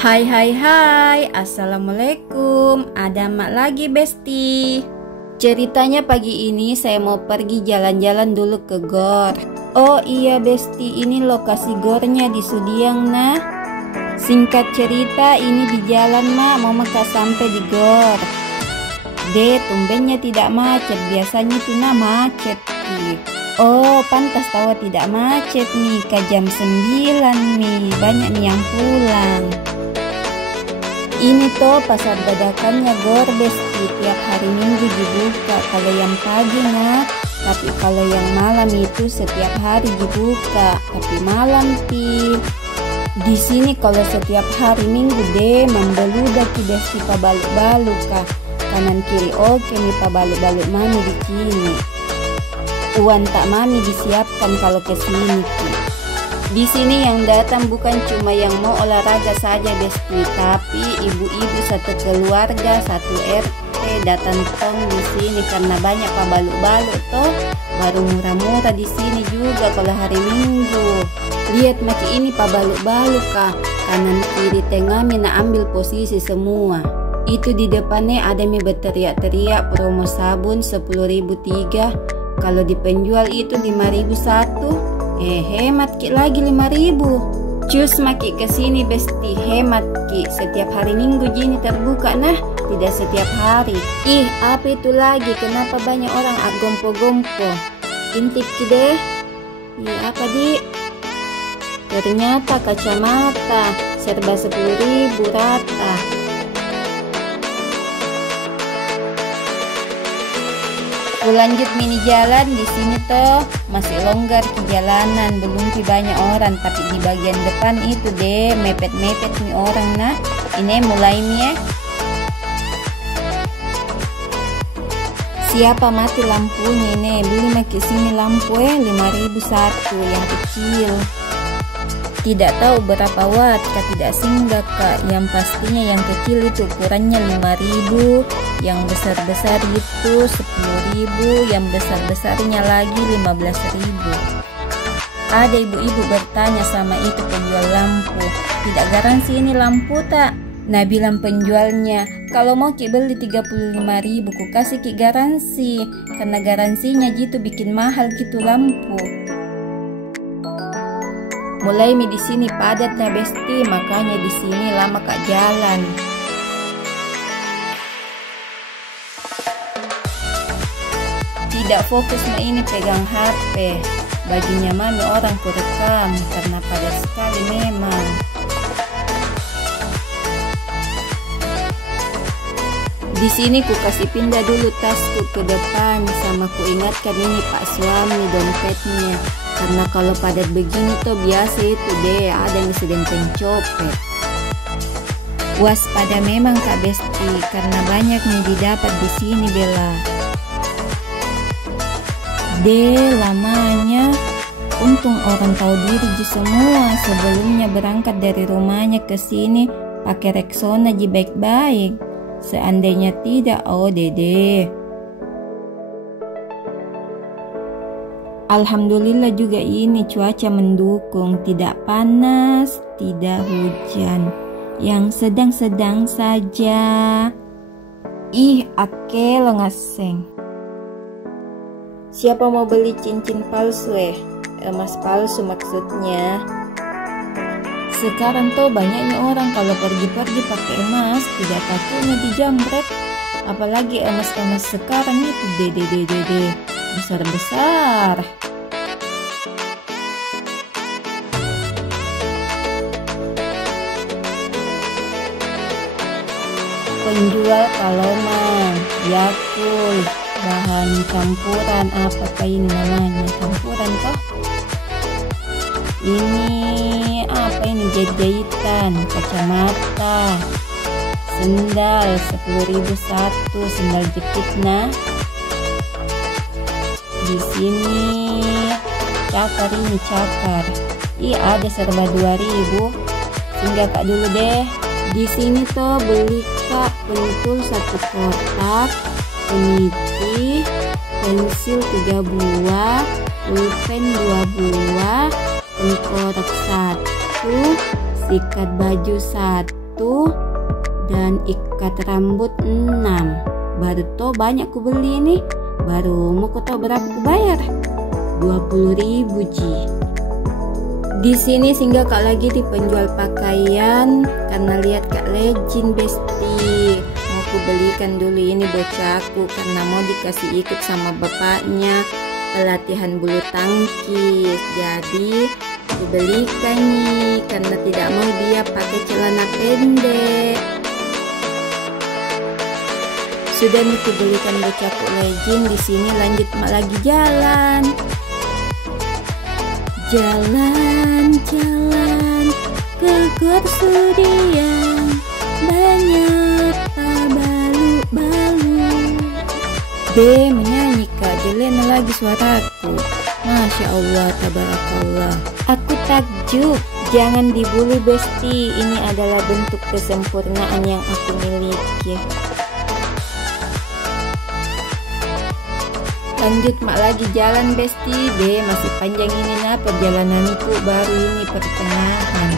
Hai hai hai, assalamualaikum. Ada mak lagi Besti. Ceritanya pagi ini saya mau pergi jalan-jalan dulu ke gor. Oh iya Besti, ini lokasi gornya di Sudiang nah. Singkat cerita ini di jalan mak, mau maka sampai di gor. Tumbennya tidak macet, biasanya itu nah macet. Oh pantas tahu tidak macet nih, ke jam 9 nih, banyak nih yang pulang. Ini toh pasar dadakannya gor Besti, tiap hari Minggu dibuka. Kalau yang pagi nah, tapi kalau yang malam itu setiap hari dibuka. Tapi malam di sini kalau setiap hari Minggu membeludak ki Besti pabalu-balu kah. Kanan kiri oke nih pabalu-balu mami di sini. Uang tak mami disiapkan kalau ke sini ki. Di sini yang datang bukan cuma yang mau olahraga saja Besti, tapi ibu-ibu satu keluarga, satu RT datang tong di sini karena banyak pabalu-balu toh. Baru murah-murah di sini juga kalau hari Minggu. Lihat maki ini pabalu-balu kah, kanan kiri tengah mina ambil posisi semua. Itu di depannya ada mi berteriak-teriak promo sabun 10.000 3. Kalau di penjual itu 5.000 satu. Hemat ki lagi 5.000. Cus maki kesini Besti, hemat ki. Setiap hari Minggu gini terbuka nah, tidak setiap hari. Ih apa itu lagi, kenapa banyak orang gompo-gompo? Intip ki deh. Iya apa di? Ternyata kacamata serba 10.000 rata. Lanjut mini jalan di sini toh masih longgar ke jalanan, belum banyak orang, tapi di bagian depan itu mepet-mepet nih orang nah. Ini mulai nih siapa mati lampunya nih, beli maki sini lampu 5.000 satu yang kecil. Tidak tahu berapa watt kak, tidak singgah kak. Yang pastinya yang kecil itu ukurannya 5.000, yang besar-besar itu 10.000, yang besar-besarnya lagi 15.000. Ada ibu-ibu bertanya sama itu penjual lampu, tidak garansi ini lampu tak? Nah bilang penjualnya, kalau mau ki beli 35.000 ku kasih ki garansi, karena garansinya gitu bikin mahal gitu lampu. Mulai di sini padat nah Besti, makanya di sini lama kak jalan. Tidak fokus mah ini pegang HP. Bajunya mami orang ku rekam karena padat sekali memang. Di sini ku kasih pindah dulu tasku ke depan, sama ku ingatkan ini Pak suami dompetnya. Karena kalau padat begini tuh biasa itu ada yang sedang pencopet. Waspada memang kak Besti, karena banyak nih didapat di sini bela. Lamanya untung orang tahu diri semua, sebelumnya berangkat dari rumahnya ke sini pakai Rexona baik-baik. Seandainya tidak, oh dede. Alhamdulillah juga ini cuaca mendukung, tidak panas, tidak hujan, yang sedang-sedang saja. Ih, ake lo ngaseng. Siapa mau beli cincin palsu emas palsu maksudnya. Sekarang tuh banyaknya orang kalau pergi-pergi pakai emas, tidak takutnya dijamret. Apalagi emas-emas sekarang itu dede besar-besar. Penjual Paloma, Yakult, bahan campuran apa ini namanya, campuran toh. Ini apa ini, jahitan, kacamata, sendal 10.000 satu, sendal jepit nah. Di sini cakar ini cakar. Ada serba 2.000. Singgah kak dulu deh. Di sini tuh beli kak pentul 1 kotak, peniti, pensil 3 buah, pulpen 2 buah, tengkorak 1, sikat baju 1, dan ikat rambut 6. Baru to banyak ku beli nih. Baru mau ku tahu berapa ku bayar? 20.000 ji. Di sini singgah Kak lagi di penjual pakaian karena lihat Kak Legend Besti. Mau ku belikan dulu ini bocahku karena mau dikasih ikut sama bapaknya pelatihan bulu tangkis. Jadi ku belikan nih karena tidak mau dia pakai celana pendek. Sudah nih ku belikan bocahku Legend. Di sini lanjut mak lagi jalan. Jalan-jalan ke Gor Sudiang, banyak balu-balu. Menyanyi Kak, jelena lagi suaraku. Masya Allah, tabarakallah. Aku takjub, jangan dibully Besti. Ini adalah bentuk kesempurnaan yang aku miliki. Lanjut mak lagi jalan Besti. Masih panjang ini nah perjalananku, baru ini pertengahan.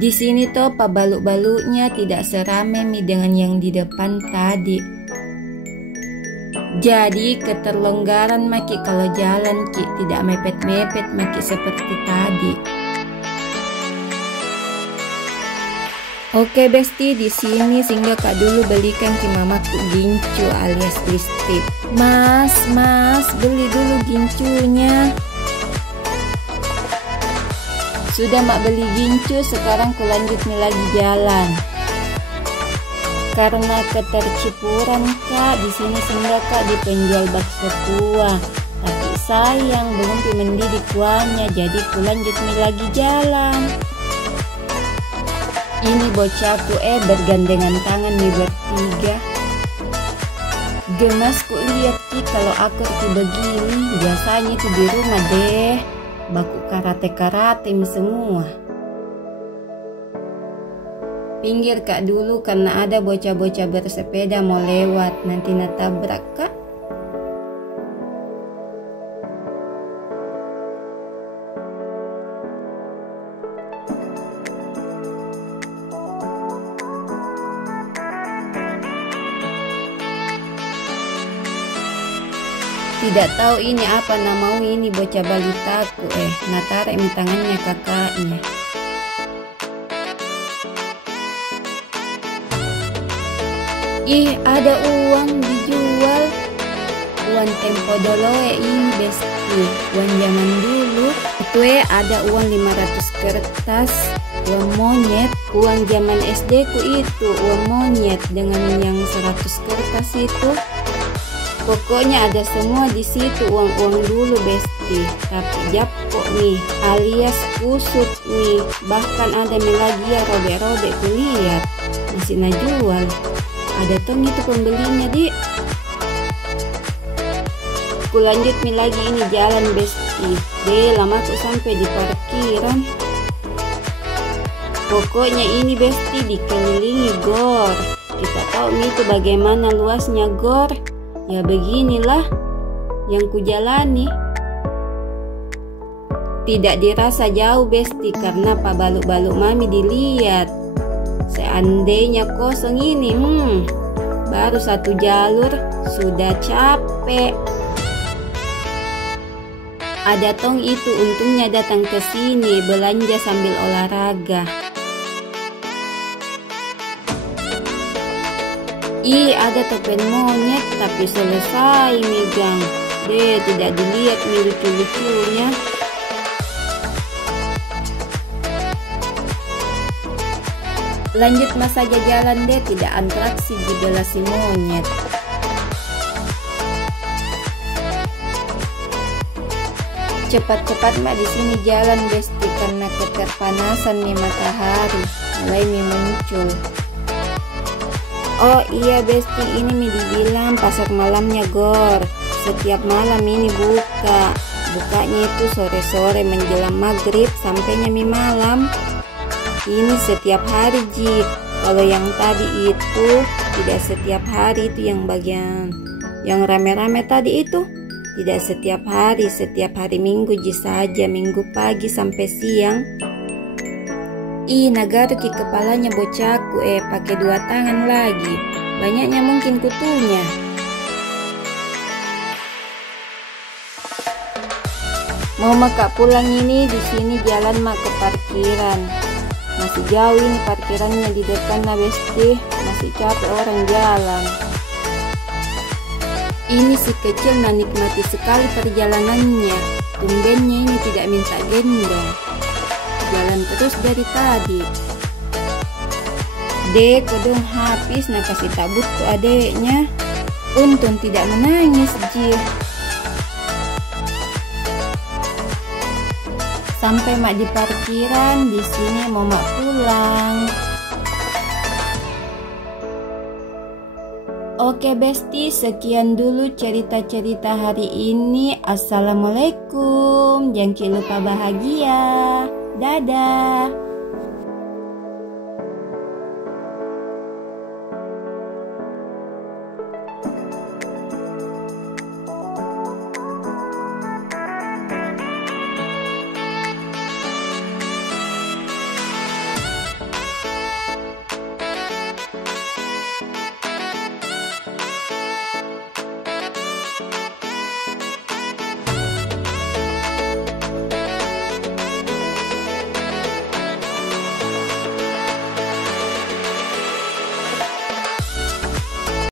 Di sini toh pabaluk-baluknya tidak serame dengan yang di depan tadi. Jadi keterlonggaran maki kalau jalan ki, tidak mepet-mepet maki seperti tadi. Oke Besti, di sini singgah Kak dulu belikan ki mamaku gincu alias listrik. Mas, beli dulu gincunya. Sudah mak beli gincu, sekarang ku lanjut nih lagi jalan. Karena ketercipuran Kak, di sini singgah Kak di penjual bakso kuah. Tapi sayang belum mendidih kuahnya, jadi ku lanjut nih lagi jalan. Ini bocahku bergandengan tangan nih bertiga. Gemas ku lihat ki kalau aku begini. Biasanya itu di rumah deh, baku karate semua. Pinggir Kak dulu karena ada bocah-bocah bersepeda mau lewat, nanti natabrak Kak. Tidak tahu ini apa nama ini bocah balitaku natare mi tangannya kakaknya. Ih, ada uang dijual. Uang tempo doloe ini Besti. Uang zaman dulu. Itu ada uang 500 kertas. Uang monyet. Uang zaman SD ku itu uang monyet dengan yang 100 kertas itu. Pokoknya ada semua di situ uang-uang dulu Besti. Tapi japok nih alias kusut nih. Bahkan ada lagi ya robek-robek ku lihat. Masih najual. Ada tong itu pembelinya Dik. Ku lanjut nih lagi ini jalan Besti. Lama tuh sampai di parkiran. Pokoknya ini Besti dikelilingi gor. Kita tahu nih itu bagaimana luasnya gor. Ya beginilah yang kujalani. Tidak dirasa jauh Besti karena pak baluk-baluk mami dilihat. Seandainya kosong ini, baru satu jalur sudah capek. Ada tong itu untungnya datang ke sini belanja sambil olahraga. Ih, ada topeng monyet tapi selesai megang. Tidak dilihat lucu-lucunya. Lanjut masa saja jalan tidak atraksi dibela si monyet. Cepat-cepat di sini jalan Besti karena keterpanasan nih matahari mulai muncul. Oh iya Besti, ini dibilang pasar malamnya gor. Setiap malam ini buka. Bukanya itu sore-sore menjelang maghrib sampainya malam. Ini setiap hari Ji. Kalau yang tadi itu tidak setiap hari, itu yang bagian yang rame-rame tadi itu. Tidak setiap hari Minggu Ji saja, Minggu pagi sampai siang. Ih, nagar ki kepalanya bocahku pakai 2 tangan lagi. Banyaknya mungkin kutunya. Mau mak pulang ini, di sini jalan mak ke parkiran. Masih jauh ini parkirannya di depan nah besti, masih capek orang jalan. Ini si kecil nikmati sekali perjalanannya. Tumbennya ini tidak minta gendong. Jalan terus dari tadi. Dek, kodong habis nak kasih tabut ke adeknya. Untung tidak menangis, Ji. Sampai mak di parkiran, di sini mau mak pulang. Oke besti, sekian dulu cerita-cerita hari ini. Assalamualaikum, jangan lupa bahagia. Dadah.